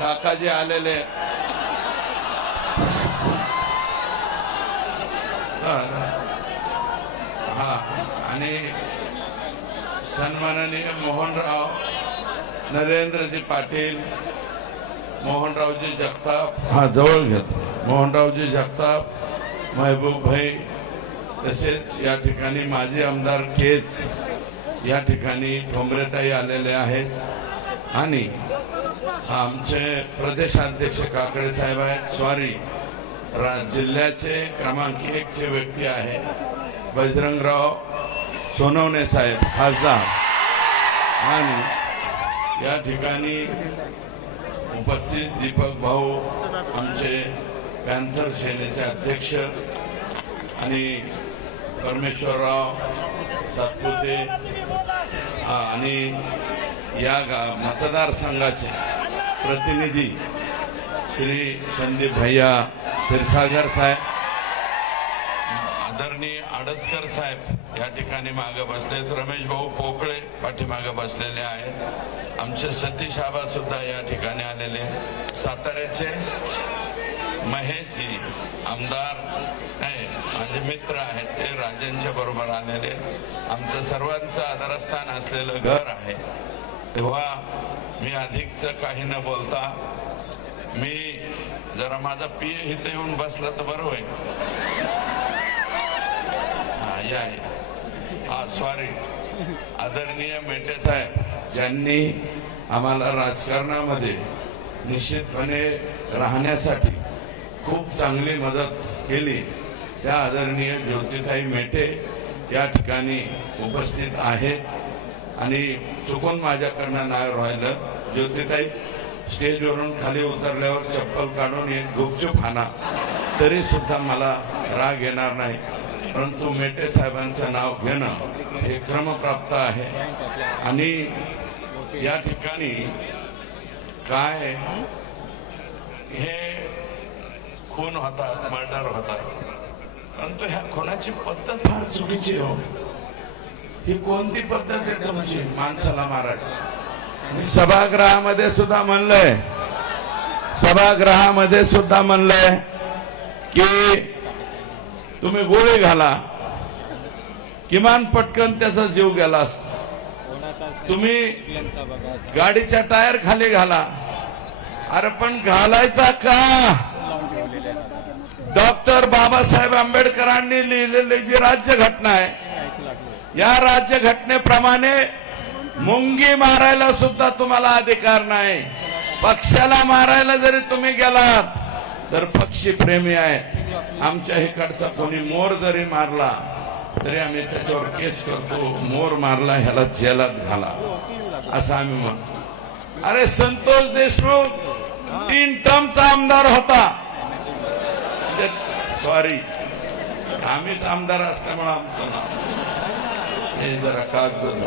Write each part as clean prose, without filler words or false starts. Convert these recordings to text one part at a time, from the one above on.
काकाजी आलेले हा आणि सन्माननीय मोहनराव नरेंद्रजी पाटील, मोहनरावजी जगताप, हा जवळ घेतो, मोहनरावजी जगताप, महबूब भाई, तसेच या ठिकाणी माजी आमदार केज, या ठिकाणी ठोंबरेताई आलेले आहेत आणि आमचे प्रदेशाध्यक्ष काकडे साहेब आहेत. स्वारी जिल्ह्याचे क्रमांक 1 चे व्यक्ती आहे बजरंगराव सोनवणे साहेब खासदार आणि या ठिकाणी उपस्थित दीपक भाऊ आमचे पॅन्थर सेनेचे अध्यक्ष आणि परमेश्वरराव सातपुते आणि या मतदारसंघाचे प्रतिनिधी श्री संदीप भैया क्षीरसागर साहेब, आदरणीय आडसकर साहेब या ठिकाणी मागे बसलेत, रमेश भाऊ पोकळे पाठीमागे बसलेले आहेत, आमचे सतीश आबा सुद्धा या ठिकाणी आलेले, साताऱ्याचे महेशजी आमदार नाही माझे मित्र आहेत ते राजांच्या बरोबर आलेले, आमचं सर्वांचं आदरस्थान असलेलं घर आहे. तेव्हा मी अधिकचं काही न बोलता मी जरा माझा पीए इथे येऊन बसला तर बरं होईल. हा सॉरी आदरणीय मेटे साहेब ज्यांनी आम्हाला राजकारणामध्ये निश्चितपणे राहण्यासाठी खूप चांगली मदत केली, त्या आदरणीय ज्योतिताई मेटे या ठिकाणी उपस्थित आहेत आणि चुकून माझ्याकडनं नाही राहिलं. ज्योतिताई स्टेजवरून खाली उतरल्यावर चप्पल काढून एक गुपचूप हाना तरी सुद्धा मला राग येणार नाही, परंतु मेटे साहेबांचं नाव घेणं हे क्रमप्राप्त आहे. आणि या ठिकाणी काय हे खून होतात, मर्डर होतात, परंतु ह्या खुनाची पद्धत फार चुकीची हो. ही कोणती पद्धत आहे तुमची माणसाला मारायची? मी सभागृहामध्ये सुद्धा म्हणलंय, सभागृहामध्ये सुद्धा म्हणलंय की तुम्ही गोळी घाला, किमान पटकन त्याचा जीव गेला असता. तुम्ही गाडीच्या टायर खाली घाला, अरे पण घालायचा का? डॉक्टर बाबासाहेब आंबेडकरांनी लिहिलेली जी राज्यघटना आहे, या राज्यघटनेप्रमाणे मुंगी मारायला सुद्धा तुम्हाला अधिकार नाही. पक्षाला मारायला जरी तुम्ही गेलात तर पक्षी प्रेमी आहेत. आमच्या इकडचा कोणी मोर जरी मारला तरी आम्ही त्याच्यावर केस करतो, मोर मारला ह्याला जेलात घाला असं आम्ही म्हणतो. अरे संतोष देशमुख 3 टर्मचा आमदार होता, सॉरी आम्हीच आमदार असल्यामुळे आमचं नाव हे जरा कागद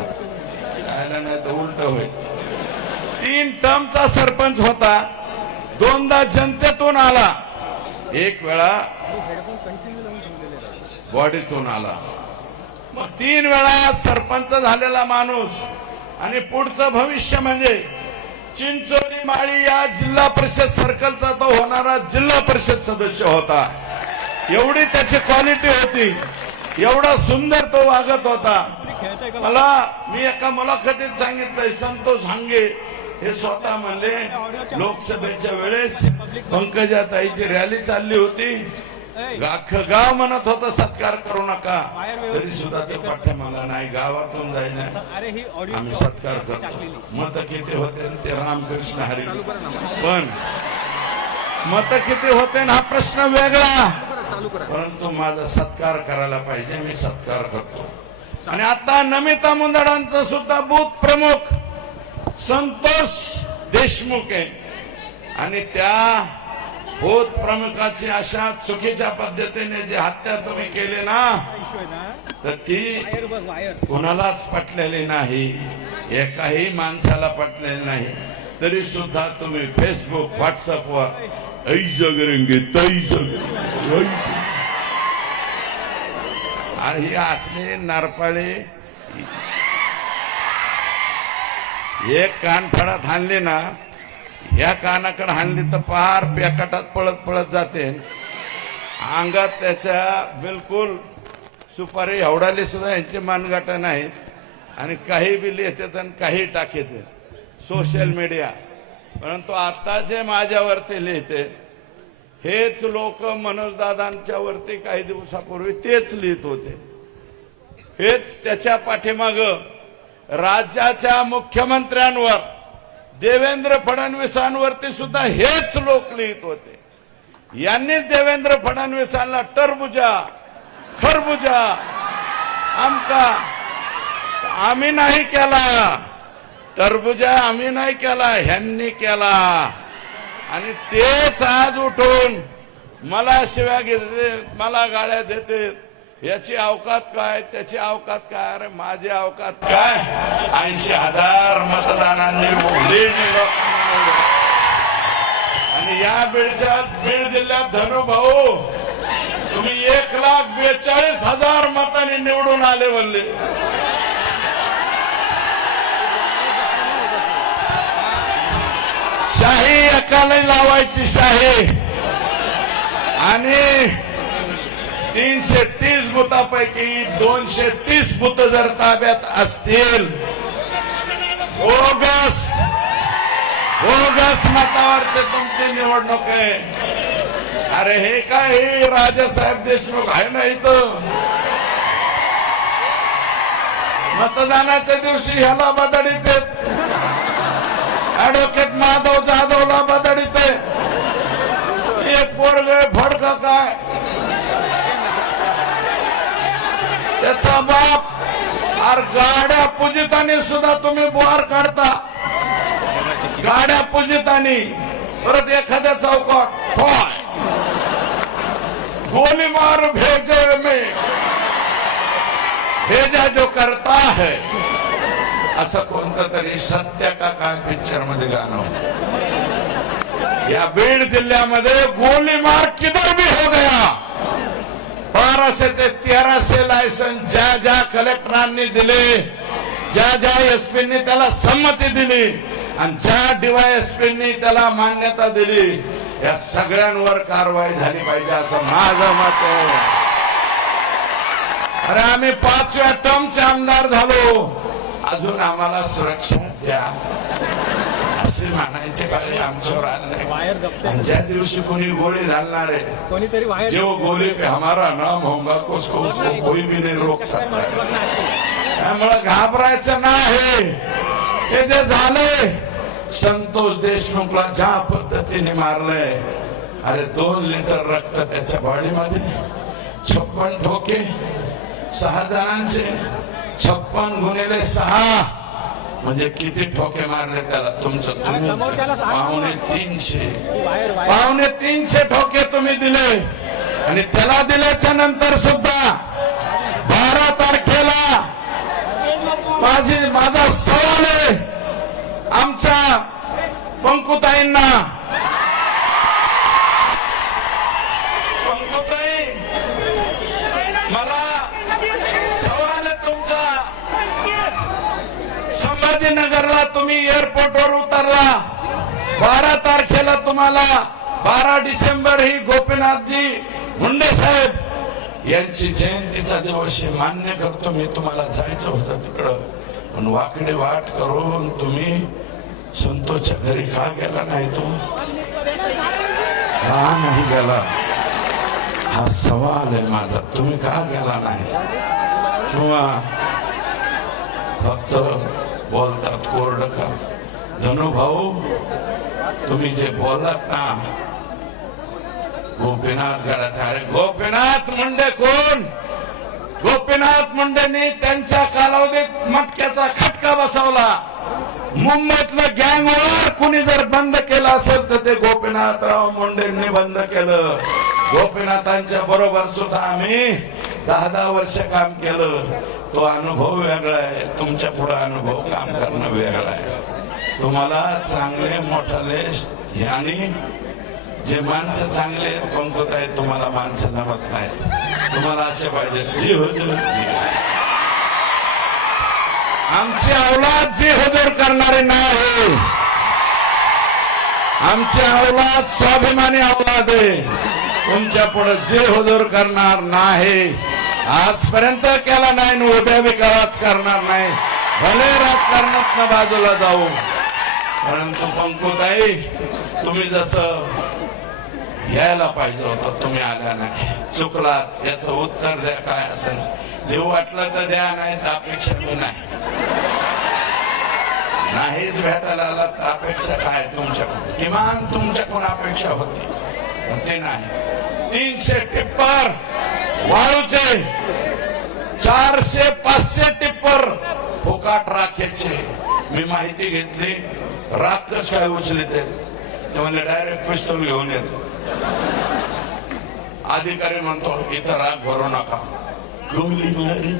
राहिला नाही तर उलट होईल. 3 टर्मचा सरपंच होता, 2दा जनतेतून आला, 1 वेळा बॉडीतून आला, मग 3 वेळा सरपंच झालेला माणूस आणि पुढचं भविष्य म्हणजे चिंचोली माळी या जिल्हा परिषद सर्कलचा तो होणारा जिल्हा परिषद सदस्य होता. एवढी त्याची क्वालिटी होती, एवढा सुंदर तो वागत होता. मला मी एका मुलाखतीत सांगितलंय, संतोष हांगे हे स्वतः म्हणले लोकसभेच्या वेळेस पंकजाताईची रॅली चालली होती, अख्खं गाव म्हणत होतं सत्कार करू नका, तरी सुद्धा ते पाठ्यामागा नाही, गावातून जायला आम्ही सत्कार करतो. मत किती होते ते रामकृष्ण हरी, पण मत किती होते हा प्रश्न वेगळा, परंतु माझा सत्कार करायला पाहिजे, मी सत्कार करतो. आणि आता नमिता मुंदडांचा सुद्धा बूथ प्रमुख संतोष देशमुख आहे आणि त्या बूथ प्रमुखाची अशा चुकीच्या पद्धतीने जी हत्या तुम्ही केली ना, तर ती कोणालाच पटलेली नाही, एकाही माणसाला पटलेली नाही. तरी सुद्धा तुम्ही फेसबुक व्हॉट्सअपवर ऐज करेंगे तैज आणि ही असली नारपाळी एक कानफडात आणली ना ह्या कानाकडे हाणली तर पार पेकाटात पळत पळत जाते. अंगात त्याच्या बिलकुल सुपारी एवढाली सुद्धा यांचे मानगाट नाहीत आणि काही बी लिहितात आणि काही टाकते सोशल मीडिया. परंतु आता जे माझ्यावरती लिहिते हेच लोक मनोजदादांच्या वरती काही दिवसापूर्वी तेच लिहित होते. हेच त्याच्या पाठीमाग राज्याच्या मुख्यमंत्र्यांवर देवेंद्र फडणवीसांवरती सुद्धा हेच लोक लिहित होते. यांनीच देवेंद्र फडणवीसांना टरबुजा खरबुजा आमका आम्ही नाही केला, टरबुजा आम्ही नाही केला, ह्यांनी केला. आणि तेच आज उठून मला शिव्या घेते, मला गाळ्या देते. याची अवकात काय, त्याची अवकात काय? अरे माझी अवकात काय? 80,000 मतदानांनी आणि या बीड जिल्ह्यात धनुभाऊ तुम्ही 1,42,000 मतांनी निवडून आले म्हणले. शाही एकाला लावायची शाही. आणि 330 बुथापैकी 230 बुथ जर ताब्यात असतील, बोगस मतावरचे तुमची निवडणूक आहे. अरे हे काय, हे राजासाहेब देशमुख आहे ना इथं. मतदानाच्या दिवशी ह्याला बदडीते, ऍडव्होकेट माधव जाधवला बदडीते. एक पोरग फडक काय, त्याचा बाप. अरे गाड्या पूजितानी सुद्धा तुम्ही बुहार काढता, गाड्या पूजितानी. परत एखाद्या चौकात ठोय गोली मार भेजे में भेजा जो करता है, असं कोणतं तरी सत्य का काय पिक्चर मध्ये गाणं होतं. या बीड जिल्ह्यामध्ये गोली मार किधर भी हो गया. 1200 ते 1300 लायसन्स ज्या ज्या कलेक्टरांनी दिले, ज्या एसपींनी त्याला संमती दिली आणि ज्या डीवायएसपींनी त्याला मान्यता दिली, या सगळ्यांवर कारवाई झाली पाहिजे असं माझं मत आहे. अरे आम्ही 5व्या टर्मचे आमदार झालो, अजून आम्हाला सुरक्षा द्या असे म्हणायचे पाहिजे आमच्यावर आले. ज्या दिवशी कोणी गोळी घालणार आहे, जो गोली पे हमारा नाम होगा उसको कोई भी नहीं रोक सकता. त्यामुळे घाबरायचं नाही. हे जे झाले, संतोष देशमुखला ज्या पद्धतीने मारलंय, अरे 2 लिटर रक्त त्याच्या बॉडीमध्ये, 56 ठोके, 6 जणांचे, 56 गुणिले 6 म्हणजे किती ठोके मारले त्याला तुमचं? 350 ठोके तुम्ही दिले. आणि त्याला दिल्याच्या नंतर सुद्धा 12 तारखेला माझा सवाल आहे आमच्या पंकुताईंना. पंकुताई, मला सवाल आहे तुमचा. संभाजीनगरला तुम्ही एअरपोर्टवर उतरला, 12 तारखेला तुम्हाला 12 डिसेंबर ही गोपीनाथजी मुंडे साहेब यांची जयंतीचा दिवस मान्य करतो मी. तुम्हाला जायचं होतं तिकडं, पण वाकडे वाट करून तुम्ही संतोषच्या घरी का गेला नाही? तू का नाही गेला हा सवाल आहे माझा. तुम्ही का गेला नाही? किंवा फक्त बोलतात कोरडं का? धनुभाऊ, तुम्ही जे बोललात ना गोपीनाथ गडात, अरे गोपीनाथ मुंडे कोण? गोपीनाथ मुंडेंनी त्यांच्या कालावधीत मटक्याचा खटका बसवला. मुंबईतलं गँगवॉर कुणी जर बंद केलं असेल तर ते गोपीनाथराव मुंडेंनी बंद केलं. गोपीनाथांच्या बरोबर सुद्धा आम्ही 10 वर्ष काम केलं. तो अनुभव वेगळा आहे, तुमच्या पुढे अनुभव काम करणं वेगळं आहे. तुम्हाला चांगले मोठाले आणि जे माणसं चांगले पंकत आहेत, तुम्हाला माणसं जमत नाही. तुम्हाला असे पाहिजे जी हुजूर जी. आमची औलाद जी हुजूर करणारे नाही. आमची औलाद स्वाभिमानी औलाद आहे. तुमच्या पुढे जे हुजूर करणार नाही, आजपर्यंत केला नाही आणि उद्या बी कराच करणार नाही. भले राजकारणात बाजूला जाऊ, परंतु पंकुताई तुम्ही जसं यायला पाहिजे होतं तुम्ही आल्या नाही, चुकलात. याचं उत्तर द्या काय असेल. देऊ वाटलं तर द्या, नाही तर अपेक्षा मी नाहीच भेटायला आला तर अपेक्षा काय तुमच्याकडून, किमान तुमच्याकडून अपेक्षा होती पण ते नाही. 300 टिप्पर वाळूचे, 400-500 टिप्पर फुकाट राखेचे. मी माहिती घेतली, राख कस काय उचले ते म्हणले डायरेक्ट पिस्तूल घेऊन येतो. अधिकारी म्हणतो इथं राख भरू नका, गोळी मारी.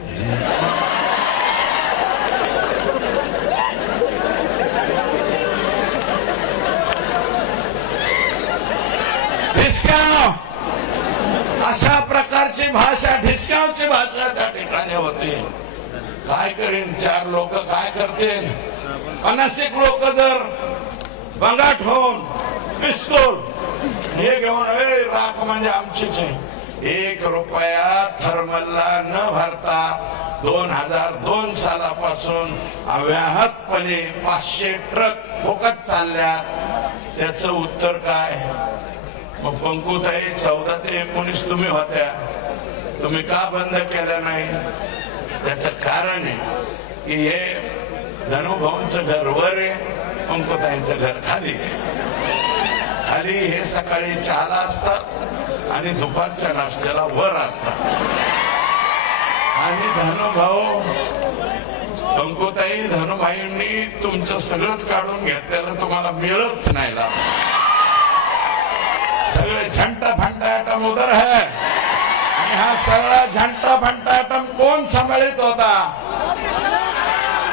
ढिसकाव, अशा प्रकारची भाषा, ढिसकावची भाषा त्या ठिकाणी होती. काय करीन 4 लोक काय करतील. 50 लोक जर बंगाट होऊन पिस्तूल हे घेऊन राख म्हणजे आमचीच आहे. 1 रुपया थर्मलला न भरता 2002 सालापासून अव्याहतपणे 500 ट्रक फुकट चालल्या. त्याचं उत्तर काय. मग पंकुताई 14 ते 19 तुम्ही होत्या, तुम्ही का बंद केलं नाही. त्याचं कारण आहे की हे धनुभाऊंचं घर वर आहे, पंकुताईंचं घर खाली आहे. खाली हे सकाळी चहाला असतात आणि दुपारच्या नाश्त्याला वर असतात. आणि धनुभाऊ पंकुताई धनुभाईंनी तुमचं सगळंच काढून घेतलेलं तुम्हाला मिळच नाही. सगळे झंटा फंटा आयटम उधर है आणि हा सगळा झंटा फंटा आयटम कोण सांभाळित होता.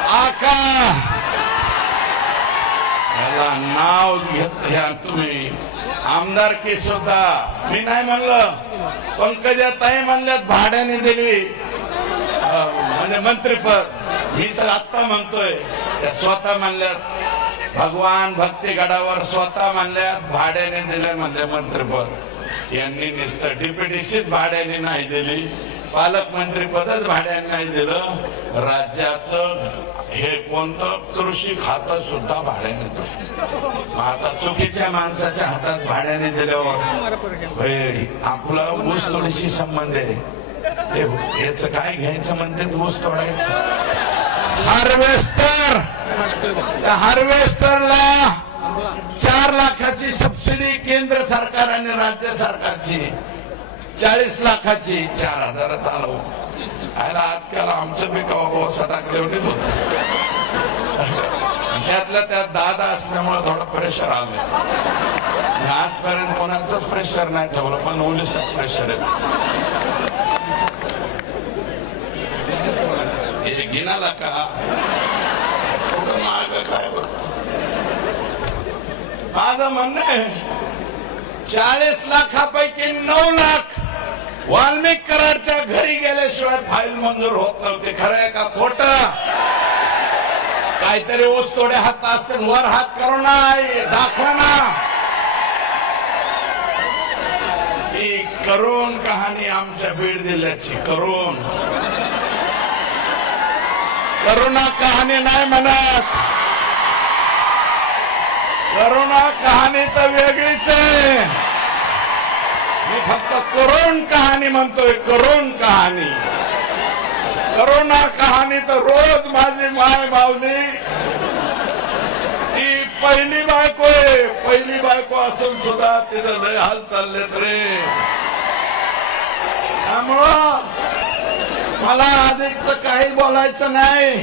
आका याला नाव घेत तुम्ही. आमदारकी सुद्धा मी नाही म्हणलं, पंकजाताई म्हणल्यात भाड्याने दिली म्हणजे मंत्रीपद. मी तर आता म्हणतोय त्या स्वतः म्हणल्यात भगवान भक्तीगडावर स्वतः म्हणल्यात भाड्याने दिले म्हणले मंत्रीपद. यांनी नुसतं डीपीडीसीच भाड्याने नाही दिली, पालकमंत्रीपदच भाड्याने नाही दिलं. राज्याचं हे कोणतं कृषी खातं सुद्धा भाड्याने दिलं. आता चुकीच्या माणसाच्या हातात भाड्याने दिल्यावर आपला ऊस तोडीशी संबंध आहे. ते याच काय घ्यायचं म्हणते ऊस तोडायचं. हार्वेस्टर, त्या हार्वेस्टरला 4 लाखाची सबसिडी केंद्र सरकार आणि राज्य सरकारची, 40 लाखाची 4,000 चालव. आजकाल आमचं बी कवा सटाकलेवणीच होत. त्यातल्या त्यात दादा असल्यामुळे थोडं प्रेशर आलं. आजपर्यंत कोणाचंच प्रेशर नाही ठेवलं, पण ओलीचं प्रेशर आहे. हे गिनाला का माग काय बघ. माझं म्हणणं आहे 40 लाखापैकी 9 लाख वाल्मिक कराडच्या घरी गेल्याशिवाय फाईल मंजूर होत नव्हती. खरं आहे का खोट. काहीतरी ऊस तोडे हात असतील, वर हात करू नये, दाखवा ना. ही करुण कहाणी आमच्या बीड जिल्ह्याची. करुणा कहाणी नाही म्हणत, करुणा कहाणी तर वेगळीच आहे. मी फक्त करुण कहाणी म्हणतोय. करुण कहाणी, करुणा कहाणी तर रोज माझी माय माऊली ती पहिली बायको आहे. पहिली बायको असून सुद्धा तिथं लय हाल चाललेत रे. त्यामुळं मला अधिकच काही बोलायचं नाही.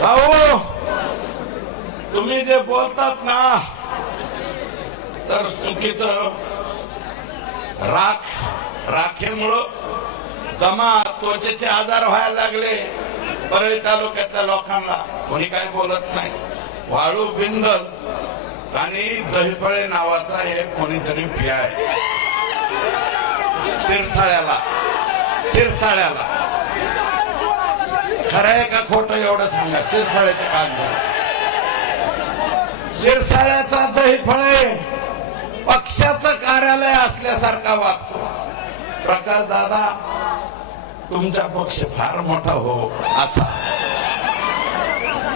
भाऊ तुम्ही जे बोलतात ना तर चुकीचं. राखेमुळं दमा त्वचेचे आजार व्हायला लागले परळी तालुक्यातल्या लोकांना. कोणी काय बोलत नाही. वाळू बिंद आणि दहीफळे नावाचा एक कोणीतरी पिया आहे शिरसाळ्याला. खरं आहे का खोटं एवढं सांगा. शिरसाळ्याचं काम शिरसाळ्याचा दहीफळे पक्षाचं कार्यालय असल्यासारखा वागतो. प्रकाश दादा, तुमचा पक्ष फार मोठा हो असा.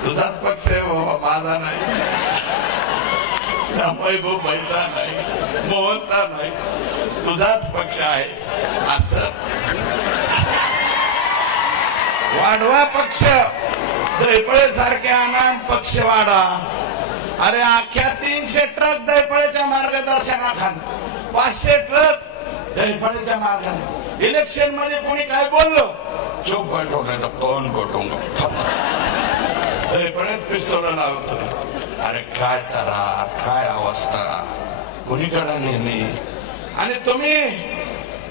तुझाच पक्ष आहे बाबा, माझा नाही, महबूबाईचा नाही, मोहनचा नाही, तुझाच पक्ष आहे असं. वाढवा पक्ष, दैफळे सारखे आणा पक्ष वाढा. अरे अख्ख्या 300 ट्रक दैफळेच्या मार्गदर्शनाखाली, 500 ट्रक दैफळेच्या मार्गाने. इलेक्शन मध्ये कोणी काय बोललो, चोप बैठवलं तर कोण कोटुंग दैफळेत पिस्तोल लावतो. अरे काय तारा, काय अवस्था, कुणीकडे नेली. आणि तुम्ही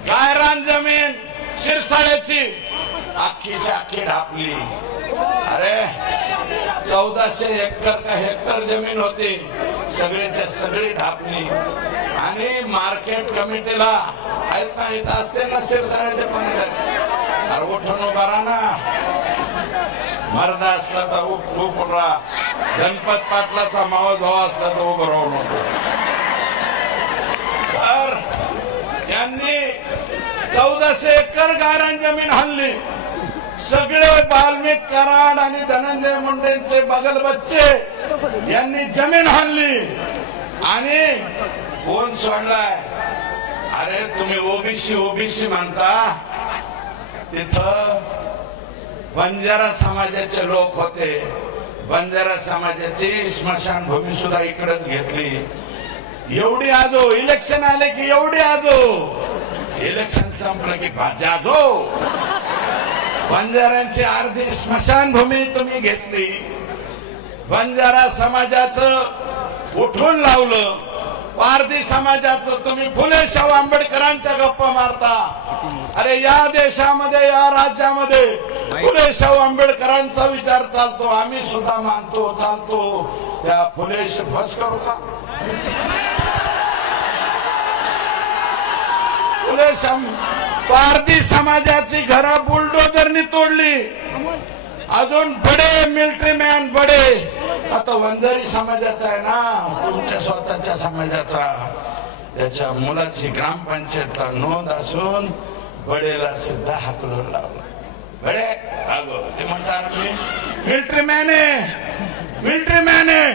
गायरान जमीन शिरसाळ्याची अख्खीच्या अख्खी ढापली. अरे 1400 एकर का हेक्टर जमीन होती, सगळीच्या सगळी ढापली. आणि मार्केट कमिटीला आहेत ना, इथं असते ना शिरसाळ्याचे पण, अरे उठून उभा राहा ना. मर्द असला तर उभं राहा, गणपत पाटलाचा मावस भाव असला तर उभं राहू नको. तर यांनी 1400 एकर गायरान जमीन हाणली. सगळे वाल्मिक कराड आणि धनंजय मुंडेंचे बगल बच्चे यांनी जमीन हाणली. आणि कोण सोडलाय. अरे तुम्ही ओबीसी ओबीसी म्हणता, तिथं बंजारा समाजाचे लोक होते. बंजारा समाजाची स्मशानभूमी सुद्धा इकडेच घेतली. एवढी आजो, इलेक्शन आले की एवढी आजो, इलेक्शन संपलं की बाजाजो. बंजाऱ्यांची अर्धी स्मशानभूमी तुम्ही घेतली. बंजारा समाजाचं उठून लावलं. पारधी समाजाचं तुम्ही फुले शाहू आंबेडकरांच्या गप्पा मारता. अरे या देशामध्ये, या राज्यामध्ये फुले शाहू आंबेडकरांचा विचार चालतो. आम्ही सुद्धा मानतो, चालतो. त्या फुलेशी बस करू का. फुले पारधी समाजाची घरं बुलडोजरनी तोडली. अजून बडे मिलिटरी मॅन बडे. आता वंजारी समाजाचा आहे ना, तुमच्या स्वतःच्या समाजाचा, त्याच्या मुलाची ग्रामपंचायतला नोंद असून बडेला सुद्धा हाकलून लावला. बडे अगो ते म्हणतात मी मिलिटरी मॅन आहे, मिलिटरी मॅन आहे.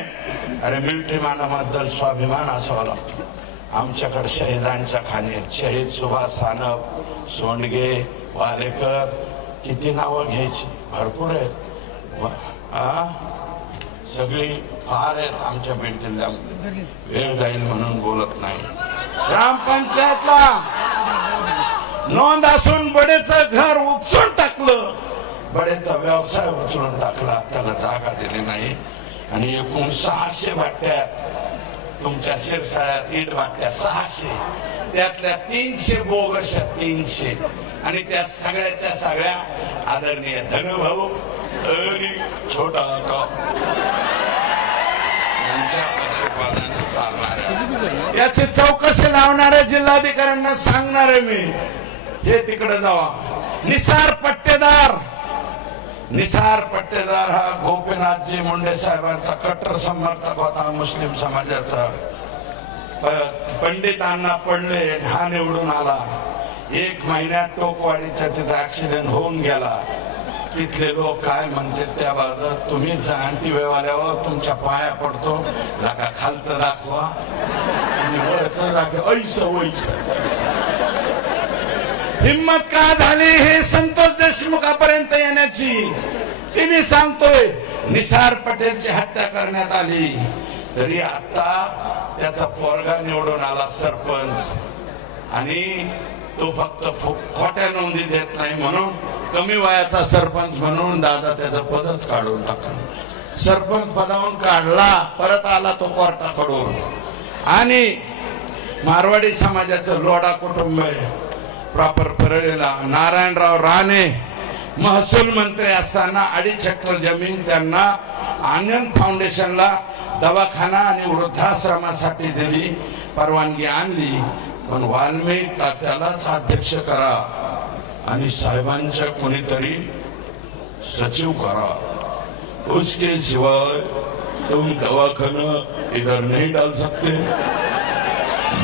अरे मिलिटरी मॅनाबद्दल स्वाभिमान असावा लागतो. आमच्याकडे शहीदांच्या खाणीत शहीद सुभाष सानप, सोंडगे, वालेकर, किती नावं घ्यायची, भरपूर आहेत. सगळी फार आहेत आमच्या बीड जिल्ह्यामध्ये. वेळ जाईल म्हणून बोलत नाही. ग्रामपंचायतला नोंद असून बडेचं घर उपसून टाकलं. बडेचा व्यवसाय उचलून टाकला, त्याला जागा दिली नाही. आणि एकूण 600 भाट्यात तुमच्या शिरसाळ्यात इट भाट्या 600, त्यातल्या 300 बोगस, 300. आणि त्या सगळ्याच्या सगळ्या आदरणीय धनुभाऊ तरी छोटा का यांच्या आशीर्वादाने चालणाऱ्या, याची चौकशी लावणाऱ्या जिल्हाधिकाऱ्यांना सांगणारे मी. हे तिकडे जावा. निसार पट्टेदार, निसार पट्टेदार हा गोपीनाथजी मुंडे साहेबांचा कट्टर समर्थक होता. मुस्लिम समाजाचा. पंडितांना पडले, हा निवडून आला. 1 महिन्यात टोकवाडीच्या तिथे ऍक्सिडेंट होऊन गेला. तिथले लोक काय म्हणते त्याबाबत तुम्ही जाणती वेळाल्यावर तुमच्या पाया पडतो. नका खालचं दाखवा आणि वरचं दाखवा. ऐसं हिम्मत का झाली हे संतोष देशमुखापर्यंत येण्याची. तिने सांगतोय निसार पटेलची हत्या करण्यात आली, तरी आता त्याचा पोरगा निवडून आला सरपंच. आणि तो फक्त खोट्या नोंदी देत नाही म्हणून कमी वयाचा सरपंच म्हणून दादा त्याचं पदच काढून टाकलं. सरपंच पदावरून काढला, परत आला तो कोर्टाकडून. आणि मारवाडी समाजाचं लोढा कुटुंब आहे प्रॉपर परळीला. नारायणराव राणे महसूल मंत्री असताना 2.5 एकर जमीन त्यांना आनंद फाउंडेशनला दवाखाना आणि वृद्धाश्रमासाठी दिली, परवानगी आणली. पण वाल्मिक तात्यालाच अध्यक्ष करा आणि साहेबांच्या कोणीतरी सचिव करा. उसके शिवाय तुम दवाखाना इधर नहीं डाल सकते,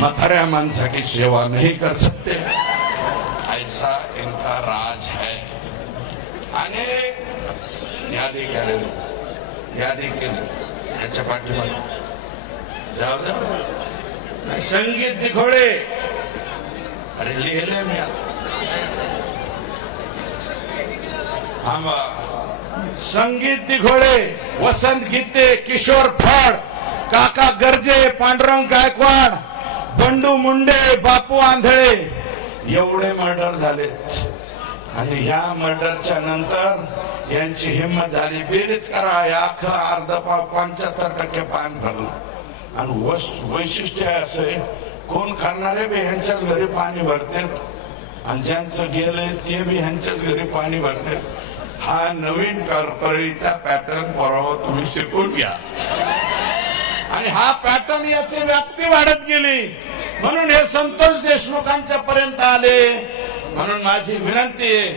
मथाऱ्या माणसा की सेवा नहीं कर सकते, ऐसा इनका राज है. अनेक यादी केली याच्या पाठीमागे जाऊ द्या. संगीत दिघोळे, अरे लिहिले मी आता थांबा. संगीत दिघोळे, वसंत गीते, किशोर फड, काका गर्जे, पांडुरंग गायकवाड, बंडू मुंडे, बापू आंधळे एवढे मर्डर झालेत. आणि ह्या मर्डरच्या नंतर यांची हिंमत झाली, बेरीज करा, या अर्ध 75% पान भरलं. आणि वैशिष्ट्य असं आहे, कोण खाणारे बी ह्यांच्याच घरी पाणी भरते आणि ज्यांचं गेले ते बी ह्यांच्याच घरी पाणी भरते. हा नवीन परळीचा पॅटर्न परवा तुम्ही शिकून घ्या. आणि हा पॅटर्न याची व्याप्ती वाढत गेली म्हणून हे संतोष देशमुखांच्या पर्यंत आले. म्हणून माझी विनंती आहे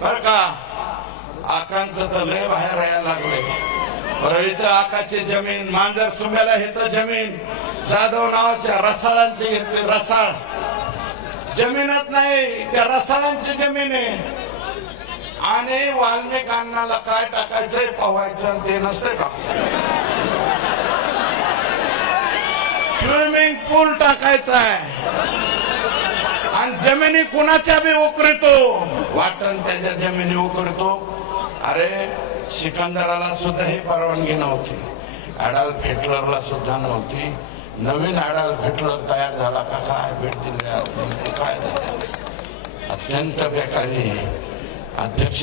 बर का, आकांचं तर लय बाहेर यायला लागले. परळीत आकाची जमीन, मांजर सुम्याला हे तर जमीन जाधव नावाच्या रसाळांची घेतली. रसाळ जमीनच नाही, त्या रसाळांची जमीन आहे. आणि वाल्मिक अण्णाला काय टाकायचंय पवायचं ते नसते का, स्विमिंग पूल टाकायचा आहे. आणि जमिनी कुणाच्या बी उकरतो, वाटण त्याच्या जमिनी उकरतो. अरे सिकंदराला सुद्धा ही परवानगी नव्हती, ॲडॉल्फ हिटलरला सुद्धा नव्हती. नवीन ॲडॉल्फ हिटलर तयार झाला का काय भेट दिली, काय अत्यंत बेकारी. अध्यक्ष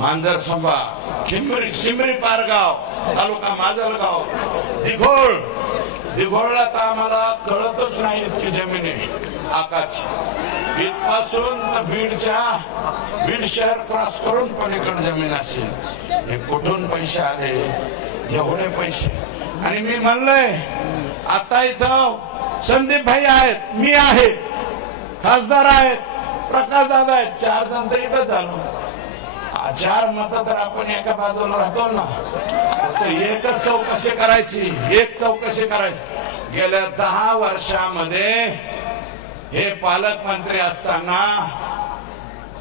मांजर संभा, शिमरी पारगाव तालुका माजलगाव, दिघोळला तर आम्हाला कळतच नाही इतकी जमीन आहे आकाची. बीडपासून तर बीड शहर क्रॉस करून पलीकडे जमीन असेल. हे कुठून पैसे आले एवढे पैसे. आणि मी म्हणलंय आता इथं संदीप भाई आहेत, मी आहे, खासदार आहेत, प्रकाश दादा आहेत, 4 जण तर इथं झालो. 4 मत तर आपण एका बाजूला राहतो ना, एकच चौकशी करायची, एक चौकशी करायची. गेल्या 10 वर्षामध्ये हे पालकमंत्री असताना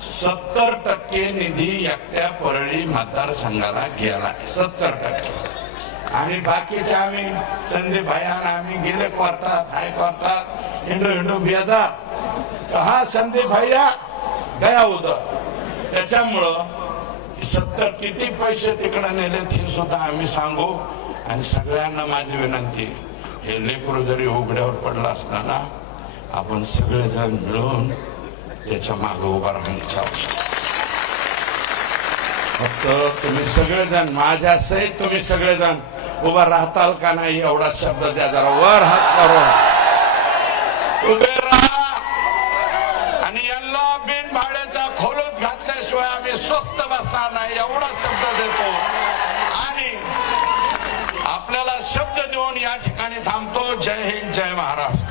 70% निधी एकट्या परळी मतदारसंघाला गेला, 70%. आणि बाकीचे आम्ही संदीप भाईंना आम्ही गेले कोर्टात, हायकोर्टात, हिंडू बेजार. हा संदीप भैया गया उधर. त्याच्यामुळं 70 किती पैसे तिकडे नेलेत हे सुद्धा आम्ही सांगू. आणि सगळ्यांना माझी विनंती, हे लेकरू जरी उघड्यावर पडला असताना आपण सगळेजण मिळून त्याच्या मागे उभा राहण्याची आवश्यकता. फक्त तुम्ही सगळेजण माझ्या सहित तुम्ही सगळेजण उभा राहताल का नाही एवढा शब्द द्या. जरा वर हात करून उभे राहा. आणि यांना बिन भाड्याच्या खोलीत घातल्याशिवाय आम्ही स्वस्त बसणार नाही एवढा शब्द देतो. आणि आपल्याला शब्द देऊन या ठिकाणी थांबतो. जय हिंद, जय महाराष्ट्र.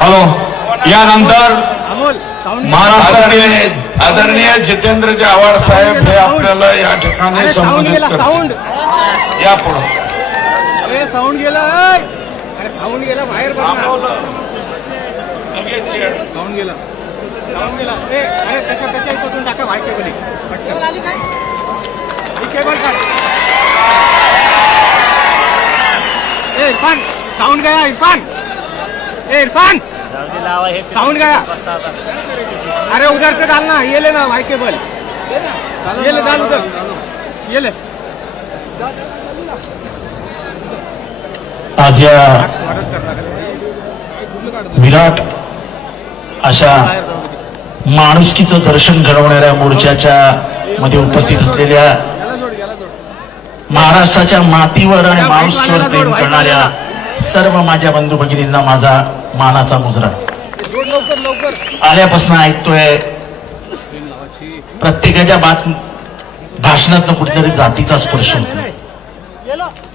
हॅलो, यानंतर आदरणीय जितेंद्र आव्हाड साहेब हे आपल्याला या ठिकाणी संबोधित करतील. या पुढे साऊंड गेला, साऊंड गेला, बाहेर साऊंड गेला, साऊंड गेला. त्याच्या इथून टाका भाई केबल, केबल काढ. इरफान साऊंड गया, इरफान, इरफान साउंड गया. अरे उधर से डालना, ये लेना भाई केबल, ये ले डाल उधर, ये ले. आज या विराट अशा माणुसकीचं दर्शन घडवणाऱ्या मोर्चाच्या मध्ये उपस्थित असलेल्या महाराष्ट्राच्या मातीवर आणि माणुसकीवर प्रेम करणाऱ्या सर्व माझ्या बंधू भगिनींना माझा मानाचा मुजरा. आल्यापासून ऐकतोय प्रत्येकाच्या भाषणात कुठेतरी जातीचा स्पर्श होतो.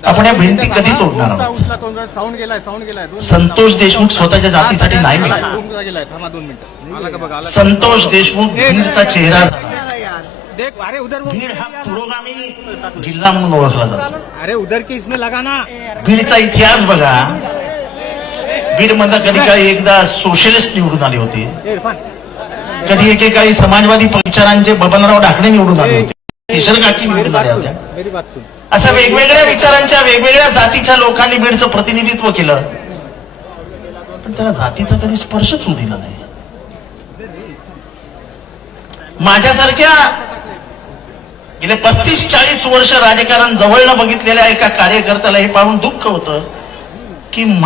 आपण या भिंती कधी तोडणार आहोत? संतोष देशमुख स्वतःच्या जातीसाठी नाही मिळाला. संतोष देशमुख भिंडचा चेहरा, देख अरे उधर वो बीड हा पुरोगामी जिल्हा म्हणून ओळखला जातो. अरे उधर की इसमें लगा ना. बीडचा इतिहास बघा. बीड मधला कधी काळी एकदा सोशलिस्ट निवडून आले होते, इरफान कधी एकेकाळी समाजवादी विचारांचे बबनराव ढाकणे निवडून आले होते, किशोर काकी निवडून आल्या होत्या. मेरी बात सुन. अशा वेगवेगळ्या विचारांच्या वेगवेगळ्या जातीच्या लोकांनी बीडचं प्रतिनिधित्व केलं, पण त्याला जातीचा कधी स्पर्शच होऊ दिला नाही. माझ्यासारख्या गेले 35-40 वर्ष राजकारण जवळनं बघितलेल्या एका कार्यकर्त्याला हे पाहून दुःख होतं की